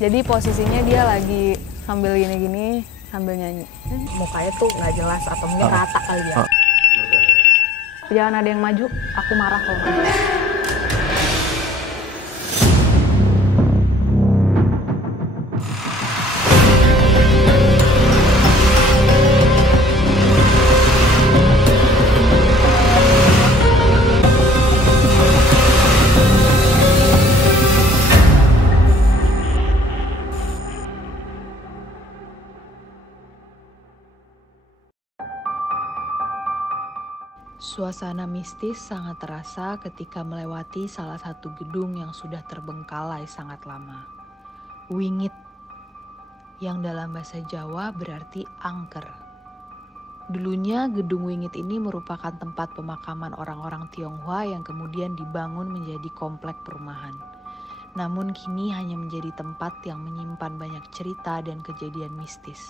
Jadi posisinya dia lagi sambil gini-gini, sambil nyanyi. Mukanya tuh nggak jelas atau mungkin rata kali ya. Jangan ada yang maju, aku marah kalau maju. Suasana mistis sangat terasa ketika melewati salah satu gedung yang sudah terbengkalai sangat lama. Wingit, yang dalam bahasa Jawa berarti angker. Dulunya gedung Wingit ini merupakan tempat pemakaman orang-orang Tionghoa yang kemudian dibangun menjadi komplek perumahan. Namun kini hanya menjadi tempat yang menyimpan banyak cerita dan kejadian mistis.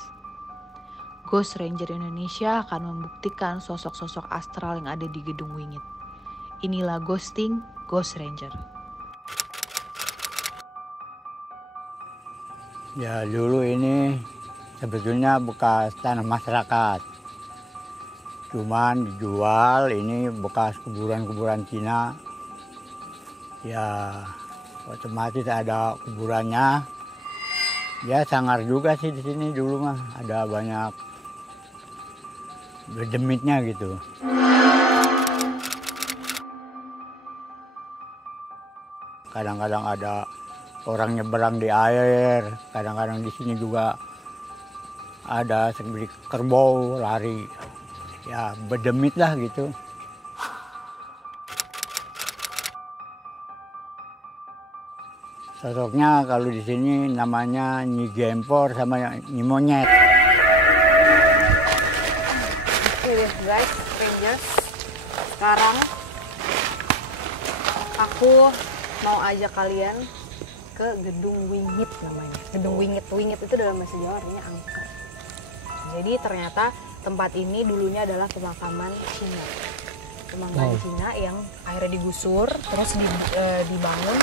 Ghost Ranger Indonesia akan membuktikan sosok-sosok astral yang ada di gedung Wingit. Inilah Ghosting Ghost Ranger. Ya dulu ini sebetulnya bekas tanah masyarakat. Cuman dijual, ini bekas kuburan-kuburan Cina. Ya otomatis ada kuburannya. Ya sangar juga sih di sini dulu mah, ada banyak berdemitnya gitu. Kadang-kadang ada orang nyeberang di air, kadang-kadang di sini juga ada seperti kerbau lari, ya berdemit lah gitu. Sosoknya kalau di sini namanya Nyi Gempor sama Nyi Monyet. Oke deh guys, Rangers. Sekarang aku mau ajak kalian ke gedung Wingit namanya. Gedung Wingit. Wingit itu dalam bahasa Jawa artinya angker. Jadi ternyata tempat ini dulunya adalah pemakaman Cina. Pemakaman Cina yang akhirnya digusur, terus dibangun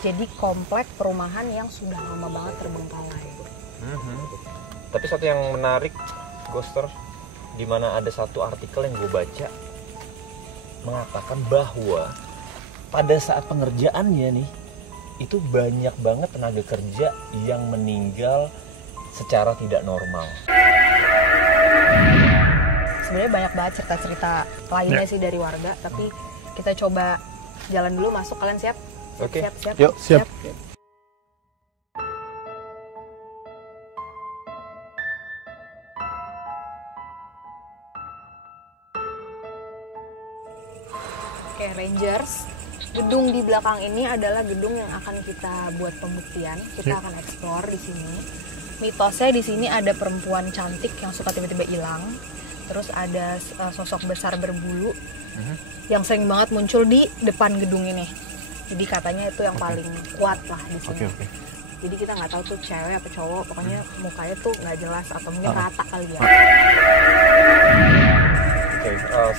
jadi komplek perumahan yang sudah lama banget terbengkalai. Tapi satu yang menarik, Ghoster, di mana ada satu artikel yang gue baca mengatakan bahwa pada saat pengerjaannya nih itu banyak banget tenaga kerja yang meninggal secara tidak normal. Sebenarnya banyak banget cerita-cerita lainnya sih dari warga, tapi kita coba jalan dulu masuk. Kalian siap? Oke. Siap. Yuk, siap. Oke, Rangers. Gedung di belakang ini adalah gedung yang akan kita buat pembuktian. Kita akan explore di sini. Mitosnya di sini ada perempuan cantik yang suka tiba-tiba hilang. Terus ada sosok besar berbulu yang sering banget muncul di depan gedung ini. Jadi katanya itu yang paling kuat lah di sini. Jadi kita nggak tahu tuh cewek atau cowok. Pokoknya mukanya tuh nggak jelas atau mungkin rata kali ya. Oke,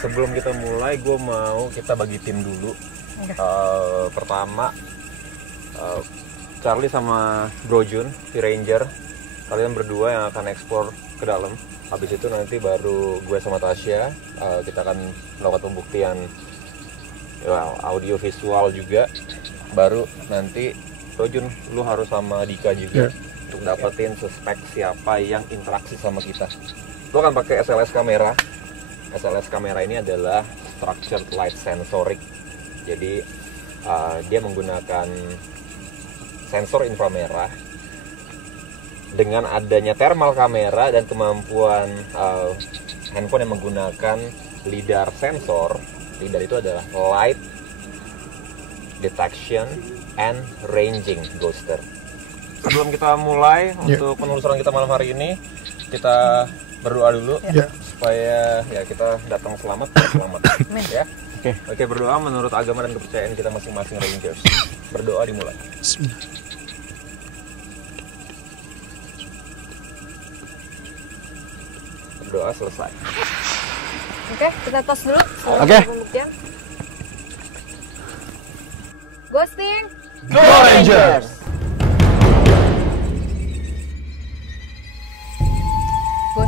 sebelum kita mulai, gue mau kita bagi tim dulu. Pertama, Charlie sama Bro Jun, si Ranger, kalian berdua yang akan eksplor ke dalam. Habis itu nanti baru gue sama Tasya, kita akan melakukan pembuktian audio visual juga. Baru nanti Bro Jun, lu harus sama Dika juga untuk dapetin suspek siapa yang interaksi sama kita. Lu akan pakai SLS kamera. SLS kamera ini adalah structured light sensoric. Jadi dia menggunakan sensor inframerah dengan adanya thermal kamera dan kemampuan handphone yang menggunakan lidar sensor. Lidar itu adalah light detection and ranging Ghoster. Sebelum kita mulai untuk penelusuran kita malam hari ini, kita berdoa dulu supaya ya kita datang selamat ya. Oke, berdoa menurut agama dan kepercayaan kita masing-masing Rangers. Berdoa dimulai. Berdoa selesai. Oke, kita tos dulu. Oke. Pembuktian. Ghosting Go Rangers!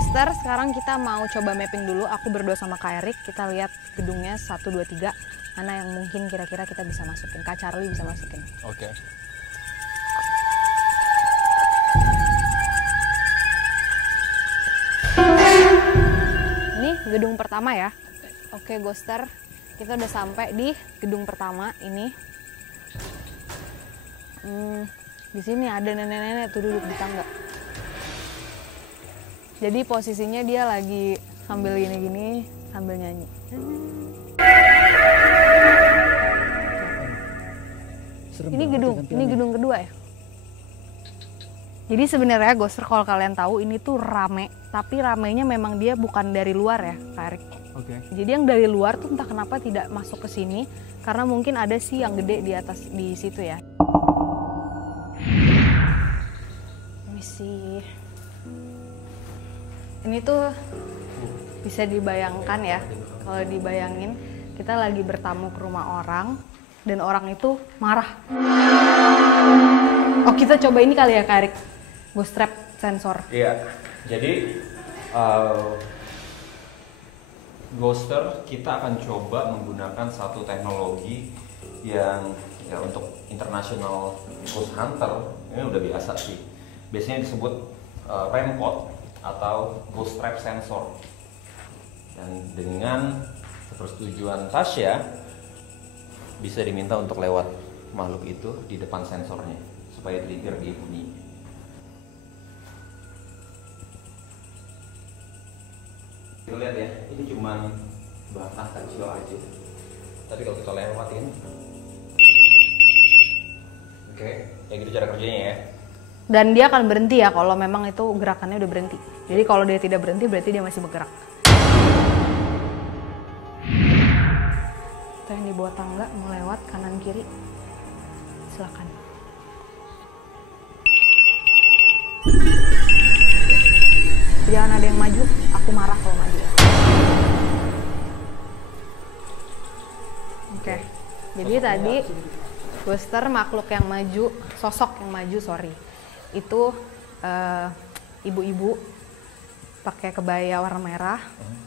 Ghoster, sekarang kita mau coba mapping dulu. Aku berdua sama Kak Erik, kita lihat gedungnya 1, 2, 3. Mana yang mungkin kira-kira kita bisa masukin. Kak Charlie bisa masukin. Oke. Ini gedung pertama ya. Oke Ghoster, kita udah sampai di gedung pertama ini. Di sini ada nenek-nenek tuh duduk di tangga. Jadi posisinya dia lagi sambil gini-gini, sambil nyanyi. Ini gedung kedua ya. Jadi sebenarnya Ghoster, kalau kalian tahu ini tuh rame, tapi ramenya memang dia bukan dari luar ya, Kak Erik. Oke. Jadi yang dari luar tuh entah kenapa tidak masuk ke sini, karena mungkin ada sih yang gede di atas di situ ya. Misi. Ini tuh bisa dibayangkan ya, kalau dibayangin kita lagi bertamu ke rumah orang dan orang itu marah. Oh, kita coba ini kali ya Kak Erik, ghost trap sensor. Iya, jadi Ghoster kita akan coba menggunakan satu teknologi yang ya untuk international ghost hunter ini udah biasa sih. Biasanya disebut REM code atau ghost trap sensor. Dan dengan persetujuan Tasya bisa diminta untuk lewat makhluk itu di depan sensornya supaya trigger dia bunyi. Kita lihat ya, ini cuman batas kecil aja. Tapi kalau kita lewatin, oke, ya gitu cara kerjanya ya. Dan dia akan berhenti ya kalau memang itu gerakannya udah berhenti. Jadi kalau dia tidak berhenti berarti dia masih bergerak. Itu yang di bawah tangga mau lewat kanan kiri, silakan. Jangan ada yang maju, aku marah kalau maju. Oke, jadi tadi Ghoster makhluk yang maju, sosok yang maju, sorry. Itu ibu-ibu pakai kebaya warna merah,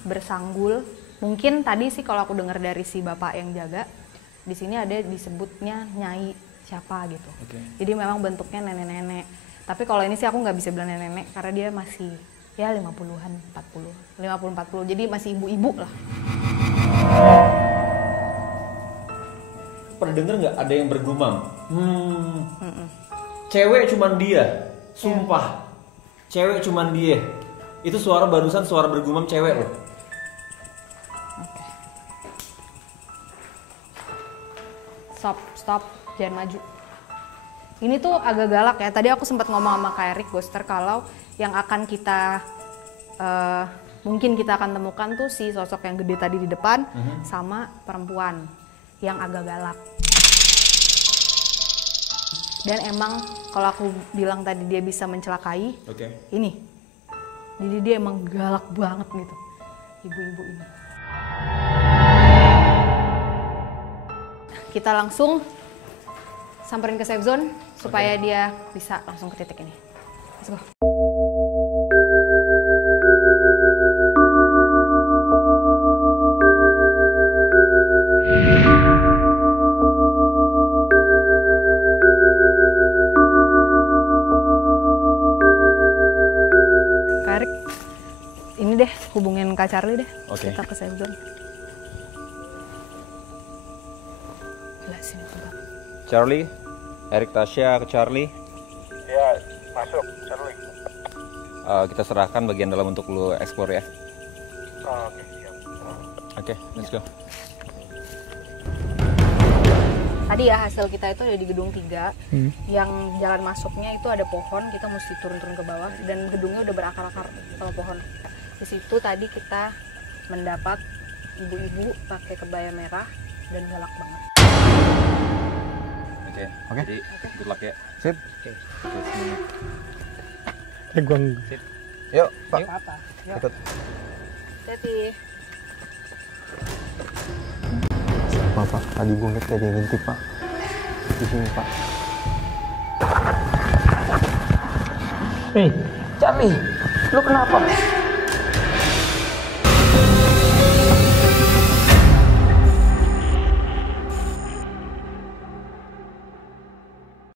bersanggul. Mungkin tadi sih kalau aku dengar dari si bapak yang jaga, di sini ada disebutnya nyai siapa gitu. Jadi memang bentuknya nenek-nenek. Tapi kalau ini sih aku nggak bisa bilang nenek-nenek karena dia masih ya 50-an, 50-40. Jadi masih ibu-ibu lah. Pernah denger nggak ada yang bergumam? Cewek cuman dia, sumpah. Cewek cuman dia. Itu suara barusan suara bergumam cewek loh. Stop, jangan maju. Ini tuh agak galak ya. Tadi aku sempat ngomong sama Kak Erik Ghoster kalau yang akan kita mungkin kita akan temukan tuh si sosok yang gede tadi di depan sama perempuan yang agak galak. Dan emang kalau aku bilang tadi dia bisa mencelakai, ini. Jadi dia emang galak banget gitu, ibu-ibu ini. Kita langsung samperin ke safe zone supaya dia bisa langsung ke titik ini. Let's go. Karik, ini deh hubungin Kak Charlie deh. Kita ke safe zone. Gila sini tempat. Charlie, Erik, Tasya ke Charlie. Ya, masuk, Charlie. Kita serahkan bagian dalam untuk lu explore ya. Oke, siap. Oke, let's go. Tadi ya hasil kita itu ada di gedung 3 yang jalan masuknya itu ada pohon, kita mesti turun-turun ke bawah dan gedungnya udah berakar-akar sama pohon. Di situ tadi kita mendapat ibu-ibu pakai kebaya merah dan galak banget. Oke. Jadi good luck ya. Sip. Gua Sip. Yuk, Pak. Apa? Ikut. Hati. Pak, tadi gue ngeliat ada yang ngintip, Pak. Di sini, Pak. Charlie, lu kenapa?